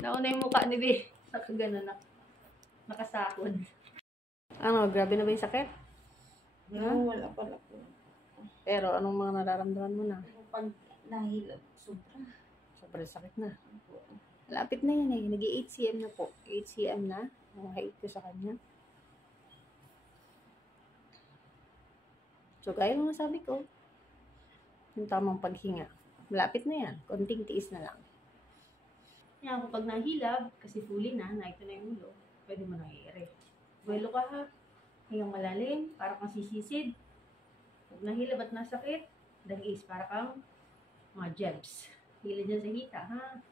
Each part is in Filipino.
Nauna yung mukha ni Bea. Nakagano na. Nakasakod. Ano, grabe na ba yung sakit? No, wala pala po. Pero anong mga nararamdaman mo na? Pag nahilap, sobra. Sobrang sakit na. Malapit na yan eh. Nag-8 cm na po. 8 cm na. Ang height ko sa kanya. So, gaya ng sabi ko, yung tamang paghinga. Malapit na yan. Konting tiis na lang. Yan, kapag nahilab, kasi fully na, ito na yung ulo, pwede mo nang i-ere. Buwelo ka ha. Hingang malalim, para kang sisisid. Pag nahilab at nasakit, dagis, para kang mga jebs. Hila dyan sa hita, ha?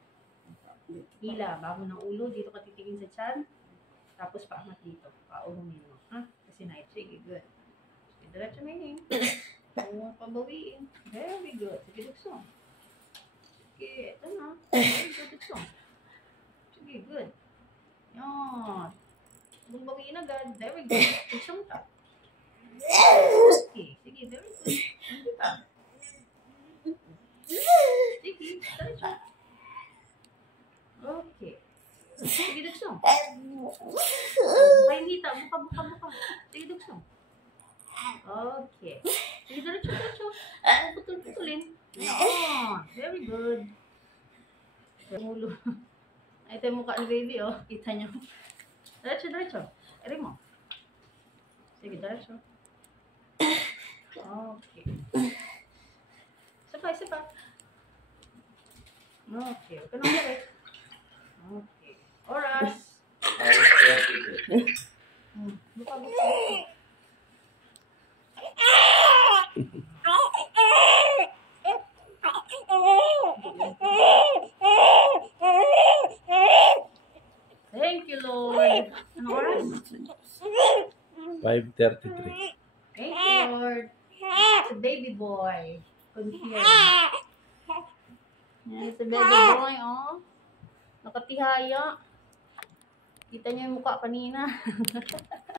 Hila, bago ng ulo, dito ka titingin sa tiyan. Tapos paangat dito, pauhumin mo, ha? Kasi night, sige, good. Sige, diretso na yun. Huwag mo pabawiin. Very good. Sige, dukso. Sige, ito na. Very good, dukso. Sige, good. Yan. Huwag bawiin agad. Very good. Dukso ka. Okay, sige, very good. Hindi pa. Sige, diretso. Okay. Sige, dukso. Kayong hita. Buka. Sige, dukso. Okay. Sige, diretso. Putulin. Yan. Very good. Mulo. Ito yung mukha ni baby, oh. Kita niyo. Diretso. Eri mo. Sige, diretso. Okay. Isa pa. Okay. Huwag ka nang balik. Okay. Oras. Buka. Thank you, Lord. Ano oras? 5:33. Thank you, Lord. It's a baby boy. Confused. Yan, it's a baby boy, oh. Nakatihaya. Kita niyo yung mukha kanina.